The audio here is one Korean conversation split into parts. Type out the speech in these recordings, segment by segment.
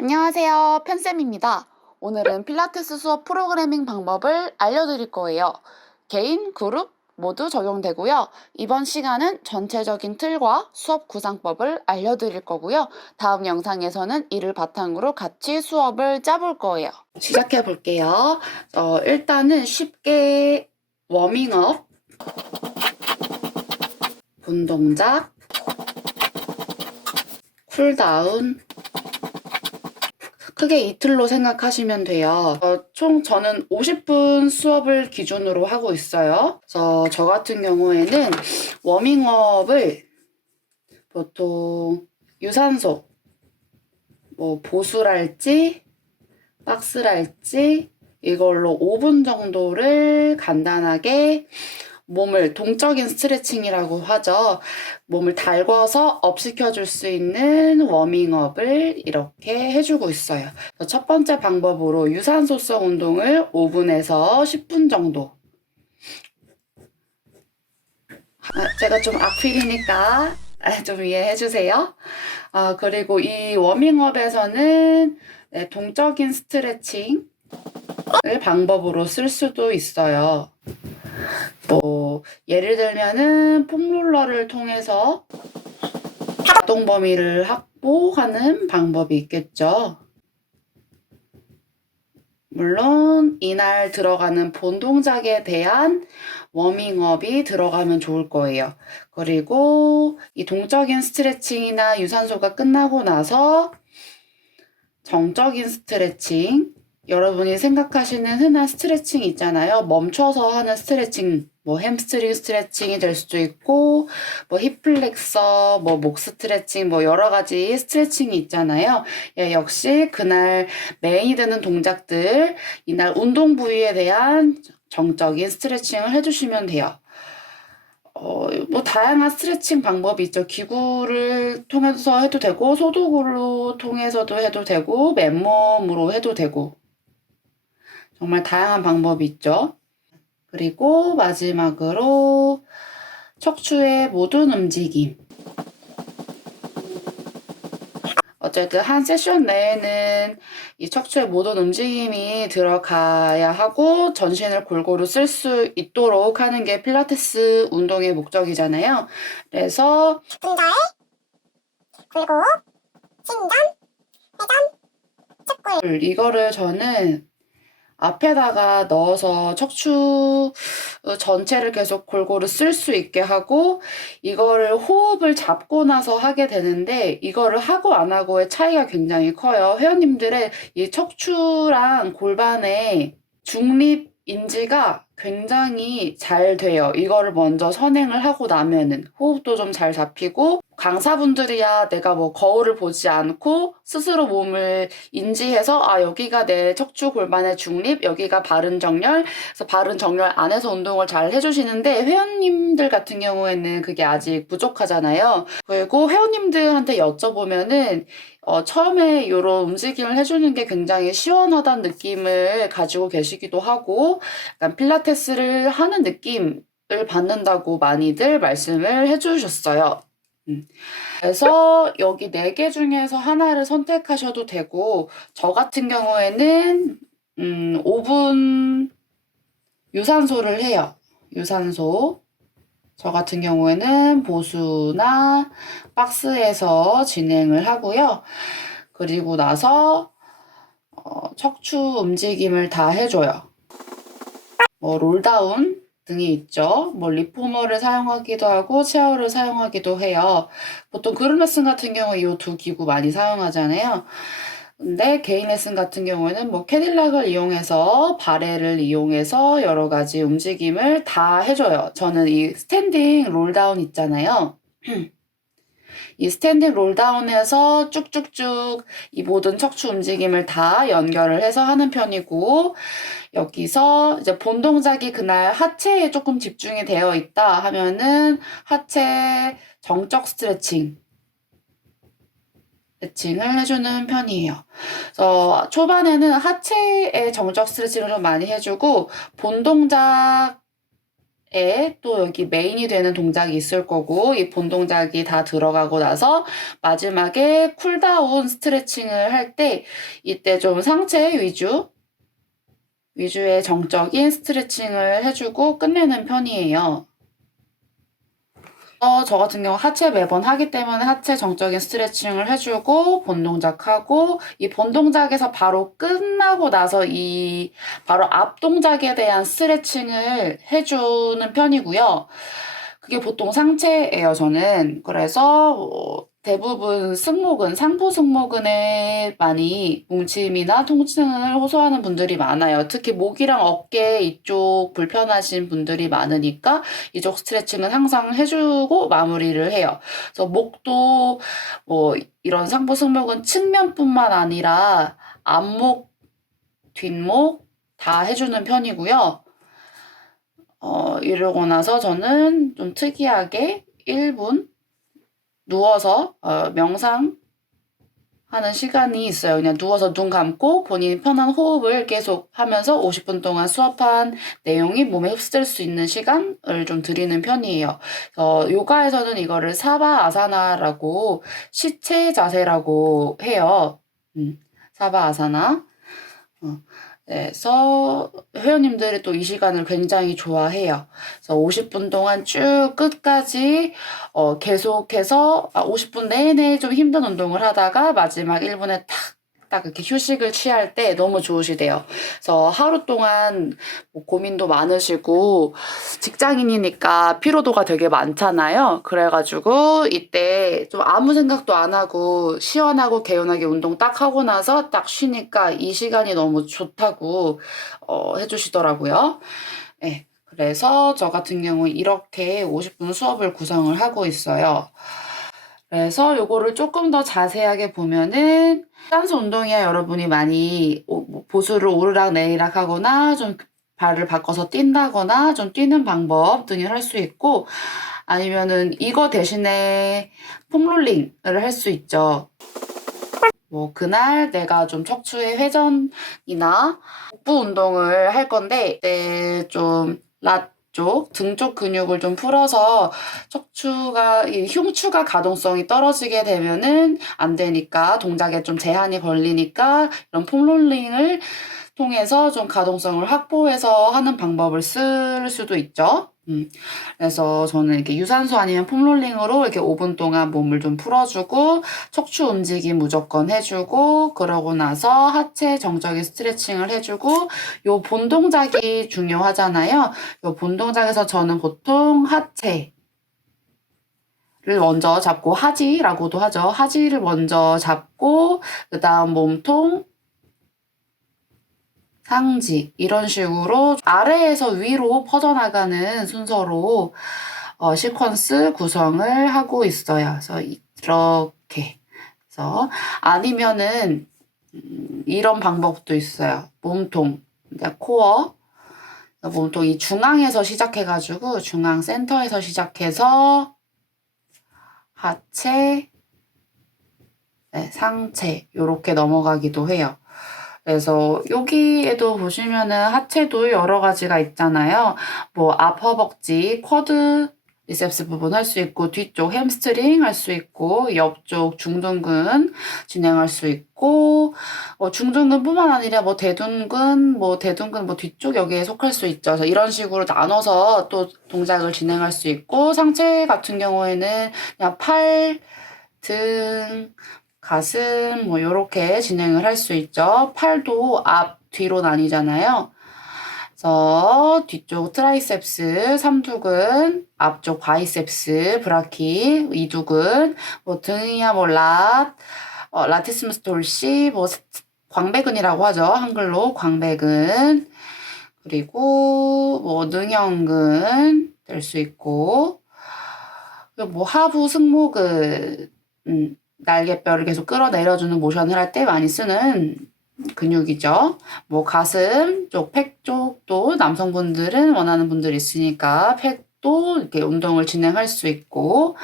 안녕하세요. 편쌤입니다. 오늘은 필라테스 수업 프로그래밍 방법을 알려드릴 거예요. 개인, 그룹 모두 적용되고요. 이번 시간은 전체적인 틀과 수업 구상법을 알려드릴 거고요. 다음 영상에서는 이를 바탕으로 같이 수업을 짜볼 거예요. 시작해 볼게요. 일단은 쉽게 워밍업, 본 동작, 쿨다운, 크게 이틀로 생각하시면 돼요. 총 저는 50분 수업을 기준으로 하고 있어요. 그래서 저 같은 경우에는 워밍업을 보통 유산소, 뭐 보수랄지 박스랄지 이걸로 5분 정도를 간단하게 몸을 동적인 스트레칭이라고 하죠. 몸을 달궈서 업 시켜줄 수 있는 워밍업을 이렇게 해주고 있어요. 첫 번째 방법으로 유산소성 운동을 5분에서 10분 정도. 제가 좀 악필이니까 좀 이해해주세요. 그리고 이 워밍업에서는 동적인 스트레칭을 방법으로 쓸 수도 있어요. 뭐 예를 들면은 폼롤러를 통해서 가동 범위를 확보하는 방법이 있겠죠. 물론 이날 들어가는 본 동작에 대한 워밍업이 들어가면 좋을 거예요. 그리고 이 동적인 스트레칭이나 유산소가 끝나고 나서 정적인 스트레칭, 여러분이 생각하시는 흔한 스트레칭 있잖아요. 멈춰서 하는 스트레칭, 뭐 햄스트링 스트레칭이 될 수도 있고, 뭐 힙플렉서, 뭐 목 스트레칭, 뭐 여러 가지 스트레칭이 있잖아요. 예, 역시 그날 메인이 되는 동작들, 이날 운동 부위에 대한 정적인 스트레칭을 해주시면 돼요. 뭐 다양한 스트레칭 방법이 있죠. 기구를 통해서 해도 되고, 소독으로 통해서도 해도 되고, 맨몸으로 해도 되고. 정말 다양한 방법이 있죠. 그리고 마지막으로 척추의 모든 움직임. 어쨌든 한 세션 내에는 이 척추의 모든 움직임이 들어가야 하고 전신을 골고루 쓸 수 있도록 하는 게 필라테스 운동의 목적이잖아요. 그래서 분절, 굴곡, 신전, 회전, 측골. 이거를 저는 앞에다가 넣어서 척추 전체를 계속 골고루 쓸 수 있게 하고 이거를 호흡을 잡고 나서 하게 되는데 이거를 하고 안 하고의 차이가 굉장히 커요. 회원님들의 이 척추랑 골반의 중립 인지가 굉장히 잘 돼요. 이거를 먼저 선행을 하고 나면은 호흡도 좀 잘 잡히고 강사분들이야 내가 뭐 거울을 보지 않고 스스로 몸을 인지해서 여기가 내 척추 골반의 중립, 여기가 바른 정렬, 그래서 바른 정렬 안에서 운동을 잘 해주시는데 회원님들 같은 경우에는 그게 아직 부족하잖아요. 그리고 회원님들한테 여쭤보면은 처음에 이런 움직임을 해주는 게 굉장히 시원하다는 느낌을 가지고 계시기도 하고 약간 필라테스를 하는 느낌을 받는다고 많이들 말씀을 해주셨어요. 그래서 여기 4개 중에서 하나를 선택하셔도 되고 저 같은 경우에는 5분 유산소를 해요. 유산소. 저 같은 경우에는 보수나 박스에서 진행을 하고요. 그리고 나서 척추 움직임을 다 해줘요. 뭐 롤다운 등이 있죠. 뭐 리포머를 사용하기도 하고 체어를 사용하기도 해요. 보통 그룹 레슨 같은 경우 이 두 기구 많이 사용하잖아요. 근데 개인 레슨 같은 경우에는 뭐 캐딜락을 이용해서 바레를 이용해서 여러 가지 움직임을 다 해줘요. 저는 이 스탠딩 롤다운 있잖아요. 이 스탠딩 롤다운에서 쭉쭉쭉 이 모든 척추 움직임을 다 연결을 해서 하는 편이고 여기서 이제 본 동작이 그날 하체에 조금 집중이 되어 있다 하면은 하체 정적 스트레칭을 해주는 편이에요. 그래서 초반에는 하체의 정적 스트레칭을 좀 많이 해주고 본 동작에 또 여기 메인이 되는 동작이 있을 거고, 이 본 동작이 다 들어가고 나서 마지막에 쿨다운 스트레칭을 할 때, 이때 좀 상체 위주의 정적인 스트레칭을 해주고 끝내는 편이에요. 저 같은 경우 하체 매번 하기 때문에 하체 정적인 스트레칭을 해주고 본 동작하고 이 본 동작에서 바로 끝나고 나서 이 바로 앞 동작에 대한 스트레칭을 해주는 편이고요. 그게 보통 상체예요, 저는. 그래서 대부분 상부 승모근에 많이 뭉침이나 통증을 호소하는 분들이 많아요. 특히 목이랑 어깨 이쪽 불편하신 분들이 많으니까 이쪽 스트레칭은 항상 해주고 마무리를 해요. 그래서 목도 뭐 이런 상부 승모근 측면뿐만 아니라 앞목, 뒷목 다 해주는 편이고요. 이러고 나서 저는 좀 특이하게 1분 누워서 명상하는 시간이 있어요. 그냥 누워서 눈 감고 본인이 편한 호흡을 계속 하면서 50분 동안 수업한 내용이 몸에 흡수될 수 있는 시간을 좀 드리는 편이에요. 요가에서는 이거를 사바 아사나라고 시체 자세라고 해요. 사바 아사나. 그래서 회원님들이 또 이 시간을 굉장히 좋아해요. 그래서 50분 동안 쭉 끝까지 계속해서 50분 내내 좀 힘든 운동을 하다가 마지막 1분에 딱 이렇게 휴식을 취할 때 너무 좋으시대요. 그래서 하루 동안 뭐 고민도 많으시고 직장인이니까 피로도가 되게 많잖아요. 그래가지고 이때 좀 아무 생각도 안 하고 시원하고 개운하게 운동 딱 하고 나서 딱 쉬니까 이 시간이 너무 좋다고 해주시더라고요. 네, 그래서 저 같은 경우 이렇게 50분 수업을 구성을 하고 있어요. 그래서 요거를 조금 더 자세하게 보면은 유산소 운동이야 여러분이 많이 보수를 오르락 내리락 하거나 좀 발을 바꿔서 뛴다거나 좀 뛰는 방법 등을 할 수 있고 아니면은 이거 대신에 폼롤링을 할 수 있죠. 뭐 그날 내가 좀 척추의 회전이나 복부 운동을 할 건데 그때 좀 등 쪽 근육을 좀 풀어서 이 흉추가 가동성이 떨어지게 되면은 안 되니까 동작에 좀 제한이 걸리니까 이런 폼롤링을 통해서 좀 가동성을 확보해서 하는 방법을 쓸 수도 있죠. 그래서 저는 이렇게 유산소 아니면 폼롤링으로 이렇게 5분 동안 몸을 좀 풀어주고 척추 움직임 무조건 해주고 그러고 나서 하체 정적인 스트레칭을 해주고 요 본 동작이 중요하잖아요. 요 본 동작에서 저는 보통 하체를 먼저 잡고 하지라고도 하죠. 하지를 먼저 잡고 그 다음 몸통 상지 이런 식으로 아래에서 위로 퍼져나가는 순서로 시퀀스 구성을 하고 있어요. 그래서 이렇게 그래서 아니면은 이런 방법도 있어요. 몸통 코어 몸통 이 중앙에서 시작해가지고 중앙 센터에서 시작해서 하체 상체 이렇게 넘어가기도 해요. 그래서 여기에도 보시면은 하체도 여러 가지가 있잖아요. 뭐 앞 허벅지, 쿼드 리셉스 부분 할 수 있고 뒤쪽 햄스트링 할 수 있고 옆쪽 중둔근 진행할 수 있고 중둔근뿐만 아니라 뭐 대둔근 뭐 뒤쪽 여기에 속할 수 있죠. 그래서 이런 식으로 나눠서 또 동작을 진행할 수 있고 상체 같은 경우에는 그냥 팔, 등, 가슴 뭐 요렇게 진행을 할 수 있죠. 팔도 앞, 뒤로 나뉘잖아요. 그래서 뒤쪽 트라이셉스, 삼두근, 앞쪽 바이셉스, 브라키, 이두근, 뭐 등이야 뭐 라티스무스 돌시, 뭐 광배근이라고 하죠. 한글로 광배근. 그리고 뭐 능형근 될 수 있고, 그리고 뭐 하부 승모근, 날개뼈를 계속 끌어내려주는 모션을 할 때 많이 쓰는 근육이죠. 뭐 가슴 쪽, 팩 쪽도 남성분들은 원하는 분들이 있으니까 팩도 이렇게 운동을 진행할 수 있고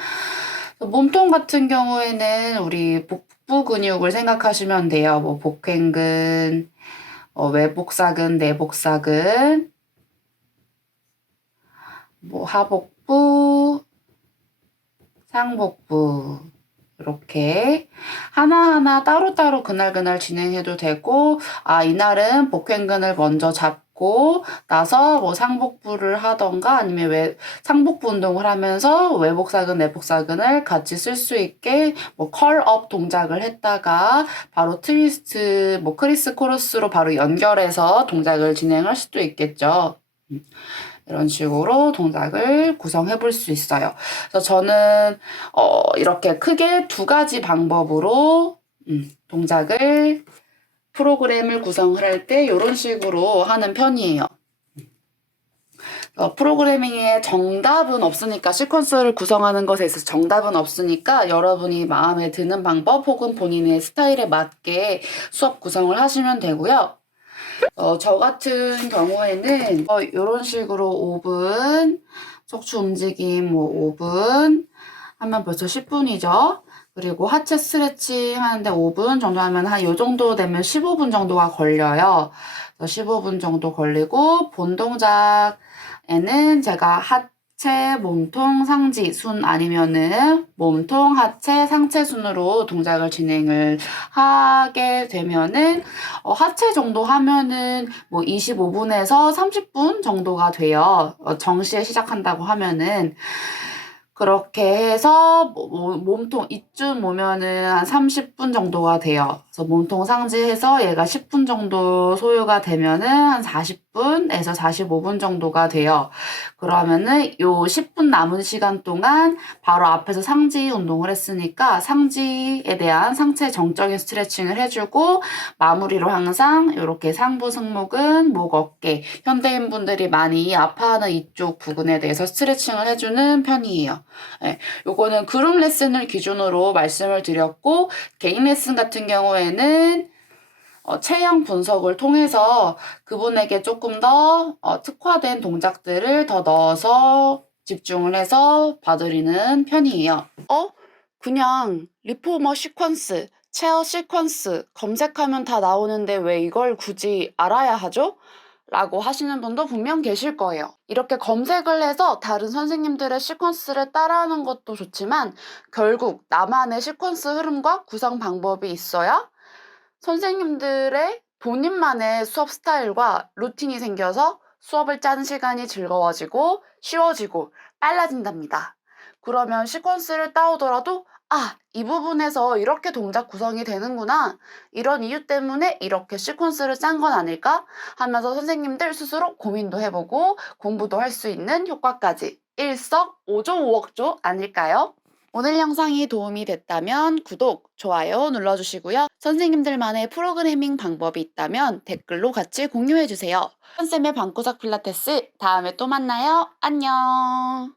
몸통 같은 경우에는 우리 복부 근육을 생각하시면 돼요. 뭐 복횡근, 외복사근, 내복사근, 뭐 하복부, 상복부 이렇게 하나하나 따로따로 그날 진행해도 되고, 이날은 복횡근을 먼저 잡고 나서 뭐 상복부를 하던가 아니면 상복부 운동을 하면서 외복사근, 내복사근을 같이 쓸 수 있게 뭐 컬업 동작을 했다가 바로 트위스트, 뭐 크리스 코러스로 바로 연결해서 동작을 진행할 수도 있겠죠. 이런 식으로 동작을 구성해 볼 수 있어요. 그래서 저는 이렇게 크게 두 가지 방법으로 동작을 프로그램을 구성을 할 때 이런 식으로 하는 편이에요. 프로그래밍에 정답은 없으니까, 시퀀스를 구성하는 것에 있어서 정답은 없으니까 여러분이 마음에 드는 방법 혹은 본인의 스타일에 맞게 수업 구성을 하시면 되고요. 저 같은 경우에는 이런 식으로 5분, 척추 움직임 뭐 5분 하면 벌써 10분이죠. 그리고 하체 스트레칭 하는데 5분 정도 하면 한 요 정도 되면 15분 정도가 걸려요. 15분 정도 걸리고, 본 동작에는 제가 하체, 몸통, 상지 순 아니면은 몸통, 하체, 상체 순으로 동작을 진행을 하게 되면은 하체 정도 하면은 뭐 25분에서 30분 정도가 돼요. 정시에 시작한다고 하면은. 그렇게 해서 몸통 이쯤 오면은 한 30분 정도가 돼요. 그래서 몸통 상지해서 얘가 10분 정도 소요가 되면은 한 40분에서 45분 정도가 돼요. 그러면은 요 10분 남은 시간 동안 바로 앞에서 상지 운동을 했으니까 상지에 대한 상체 정적인 스트레칭을 해주고, 마무리로 항상 이렇게 상부 승모근, 목, 어깨, 현대인 분들이 많이 아파하는 이쪽 부분에 대해서 스트레칭을 해주는 편이에요. 네, 요거는 그룹 레슨을 기준으로 말씀을 드렸고, 개인 레슨 같은 경우에는 체형 분석을 통해서 그분에게 조금 더 특화된 동작들을 더 넣어서 집중을 해서 봐드리는 편이에요. 그냥 리포머 시퀀스, 체어 시퀀스 검색하면 다 나오는데 왜 이걸 굳이 알아야 하죠? 라고 하시는 분도 분명 계실 거예요. 이렇게 검색을 해서 다른 선생님들의 시퀀스를 따라하는 것도 좋지만, 결국 나만의 시퀀스 흐름과 구성 방법이 있어야 선생님들의 본인만의 수업 스타일과 루틴이 생겨서 수업을 짜는 시간이 즐거워지고 쉬워지고 빨라진답니다. 그러면 시퀀스를 따오더라도 이 부분에서 이렇게 동작 구성이 되는구나, 이런 이유 때문에 이렇게 시퀀스를 짠 건 아닐까 하면서 선생님들 스스로 고민도 해보고 공부도 할 수 있는 효과까지 일석오조오억조 아닐까요? 오늘 영상이 도움이 됐다면 구독, 좋아요 눌러주시고요. 선생님들만의 프로그래밍 방법이 있다면 댓글로 같이 공유해주세요. 선쌤의 방구석 필라테스 다음에 또 만나요. 안녕.